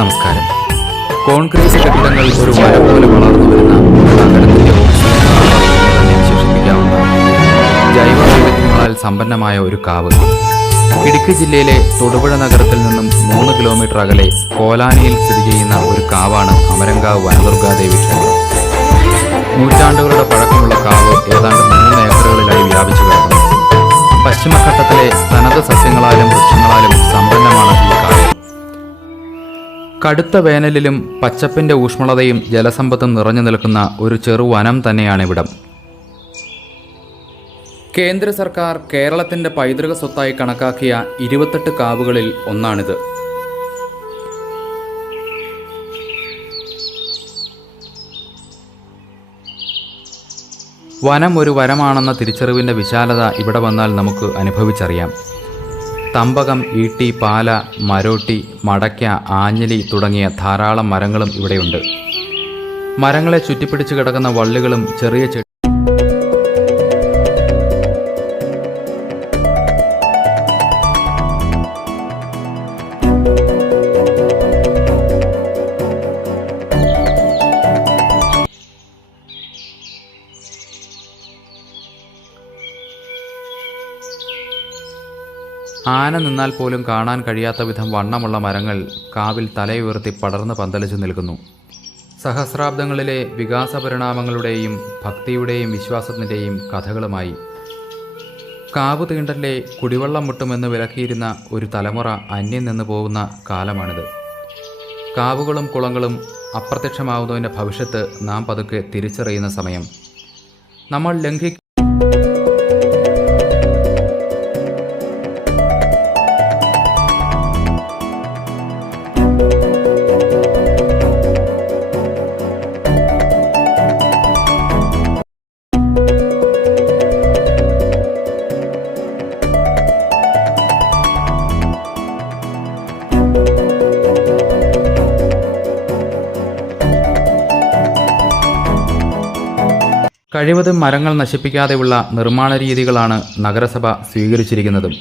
നമസ്കാരം. കോൺക്രീറ്റ് കെട്ടിടങ്ങൾ ഒരു വല പോലെ വളർന്നു വരുന്ന നഗരത്തിന്റെ തന്നെ വിശേഷിപ്പിക്കാവുന്ന ജൈവ വൈവിധ്യങ്ങളാൽ സമ്പന്നമായ ഒരു കാവ്. ഇടുക്കി ജില്ലയിലെ തൊടുപുഴ നഗരത്തിൽ നിന്നും 3 കിലോമീറ്റർ അകലെ കോലാനിയിൽ സ്ഥിതി ചെയ്യുന്ന ഒരു കാവാണ് അമരങ്കാവ് വനദുർഗാദേവി ക്ഷേത്രം. നൂറ്റാണ്ടുകളുടെ പഴക്കമുള്ള കാവ് ഏതാണ്ട് 3 ഏക്കറുകളിലായി വ്യാപിച്ചു കിടക്കുന്നു. പശ്ചിമഘട്ടത്തിലെ തനത് സസ്യങ്ങളാലും വൃക്ഷങ്ങളാലും സമ്പന്നമാണ് ഈ കാവ്. കടുത്ത വേനലിലും പച്ചപ്പിന്റെ ഊഷ്മളതയും ജലസമ്പത്തും നിറഞ്ഞു നിൽക്കുന്ന ഒരു ചെറു വനം തന്നെയാണിവിടം. കേന്ദ്ര സർക്കാർ കേരളത്തിന്റെ പൈതൃക സ്വത്തായി കണക്കാക്കിയ 28 കാവുകളിൽ ഒന്നാണിത്. വനം ഒരു വരമാണെന്ന തിരിച്ചറിവിന്റെ വിശാലത ഇവിടെ വന്നാൽ നമുക്ക് അനുഭവിച്ചറിയാം. തമ്പകം, ഈട്ടി, പാല, മരോട്ടി, മടയ്ക്ക, ആഞ്ഞിലി തുടങ്ങിയ ധാരാളം മരങ്ങളും ഇവിടെയുണ്ട്. മരങ്ങളെ ചുറ്റിപ്പിടിച്ചു കിടക്കുന്ന വള്ളികളും ചെറിയ ആന നിന്നാൽ പോലും കാണാൻ കഴിയാത്ത വിധം വണ്ണമുള്ള മരങ്ങൾ കാവിൽ തലയുയർത്തി പടർന്ന് പന്തലിച്ചു നിൽക്കുന്നു. സഹസ്രാബ്ദങ്ങളിലെ വികാസ പരിണാമങ്ങളുടെയും ഭക്തിയുടെയും വിശ്വാസത്തിൻ്റെയും കഥകളുമായി. കാവ് തീണ്ടല്ലേ കുടിവെള്ളം മുട്ടുമെന്ന് വിലക്കിയിരുന്ന ഒരു തലമുറ അന്യം നിന്ന് പോകുന്ന കാലമാണിത്. കാവുകളും കുളങ്ങളും അപ്രത്യക്ഷമാവുന്നതിൻ്റെ ഭവിഷ്യത്ത് നാം പതുക്കെ തിരിച്ചറിയുന്ന സമയം. നമ്മൾ കഴിവതും മരങ്ങൾ നശിപ്പിക്കാതെയുള്ള നിർമ്മാണ രീതികളാണ് നഗരസഭ സ്വീകരിച്ചിരിക്കുന്നതും.